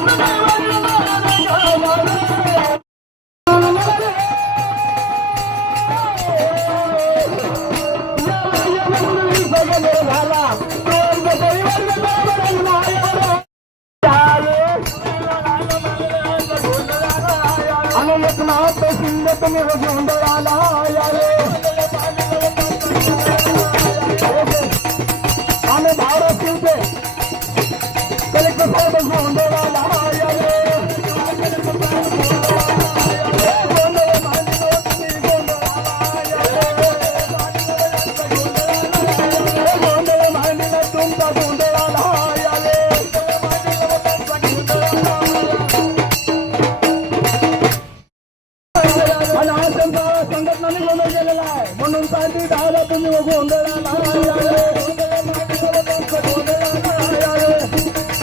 तुम्ही आम्ही गोंधळ मांडलो तुम्ही गोंधळाला यावे. गोंधळ म्हणून साठी दहाला तुम्ही गोंधळाला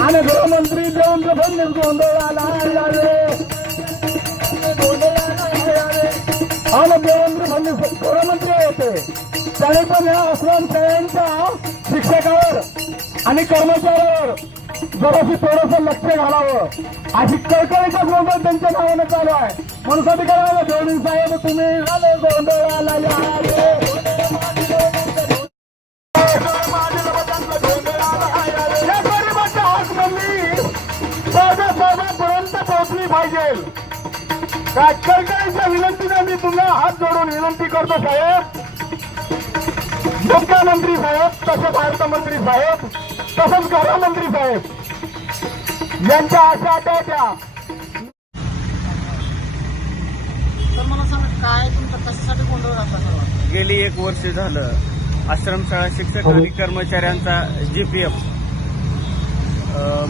आणि गृहमंत्री देवेंद्र फडणवीस गोंधळाला यावे आणि देवेंद्र फडणवीस गृहमंत्री होते. त्याने पण या अस्लाम शिक्षकावर आणि कर्मचाऱ्यावर जराशी थोडंसं लक्ष घालावं. अशी कळकळीचा गोंधळ त्यांच्या नावानं चालू आहे. म्हणून साठी करायला देवणी साहेब तुम्ही आले गोंधळाला यावे. पाहिजे. काय कळकळीच्या विनंतीने मी तुम्हाला हात जोडून विनंती करतो साहेब. मुख्यमंत्री साहेब तसंच अर्थमंत्री साहेब तसंच गृहमंत्री साहेब. यांच्या आशा त्या त्या. तर मला सांगा काय तुमचं कशासाठी गोंधळ घातला सर्व गेली एक वर्ष झालं आश्रमशाळा शिक्षक आणि कर्मचाऱ्यांचा जीपीएफ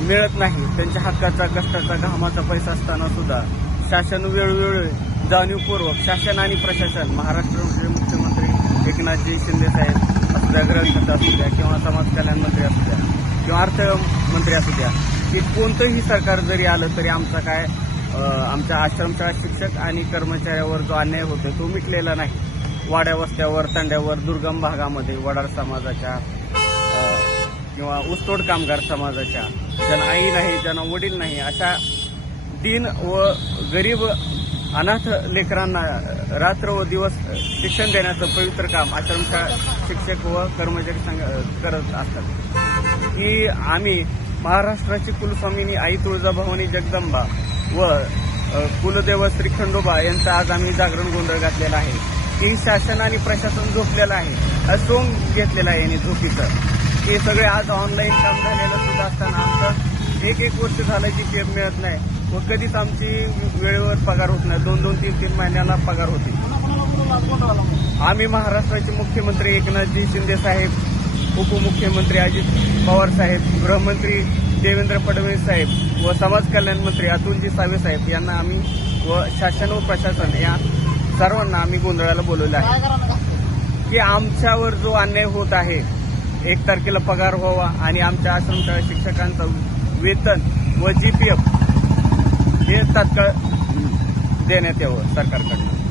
मिळत नाही. त्यांच्या हक्काचा कष्टाचा घामाचा पैसा असताना सुद्धा शासन वेळोवेळी जाणीवपूर्वक शासन आणि प्रशासन महाराष्ट्राचे मुख्यमंत्री एकनाथजी शिंदे साहेब असू द्या गृहमंत्री असू द्या किंवा समाज कल्याण मंत्री असू द्या किंवा अर्थमंत्री असू द्या की कोणतंही सरकार जरी आलं तरी आमचा काय आमच्या आश्रमशाळा शिक्षक आणि कर्मचाऱ्यावर जो अन्याय होतो तो मिटलेला नाही. वाड्या वस्त्यावर तांड्यावर दुर्गम भागामध्ये वडार समाजाच्या किंवा ऊसतोड कामगार समाजाच्या ज्यांना आई नाही ज्यांना वडील नाही अशा दिन व गरीब अनाथ लेकरांना रात्र व दिवस शिक्षण देण्याचं पवित्र काम आश्रमशाळा शिक्षक व कर्मचारी संघ करत असतात. की आम्ही महाराष्ट्राची कुलस्वामिनी आई तुळजाभवानी जगदंबा व कुलदेव श्री खंडोबा यांचा आज आम्ही जागरण गोंधळ घातलेला आहे. की शासन आणि प्रशासन झोपलेलं आहे. असं सोंग घेतलेलं आहे यांनी झोपीचं. हे सगळे आज ऑनलाईन काम झालेलं सुद्धा असताना आमचं एक एक वर्ष झालं की पेप मिळत नाही. व कधीच आमची वेळेवर पगार होत नाही. दोन दोन तीन तीन महिन्याला पगार होती. आम्ही महाराष्ट्राचे मुख्यमंत्री एकनाथजी शिंदे साहेब उपमुख्यमंत्री अजित पवार साहेब गृहमंत्री देवेंद्र फडणवीस साहेब व समाज कल्याण मंत्री अतुलजी सावे साहेब यांना आम्ही व शासन व प्रशासन या सर्वांना आम्ही गोंधळाला बोलवलं आहे. की आमच्यावर जो अन्याय होत आहे एक तारखेला पगार व्हावा आणि आमच्या आश्रमशाळा शिक्षकांचं वेतन व जीपीएफ हे तात्काळ देण्यात यावं सरकारकडनं.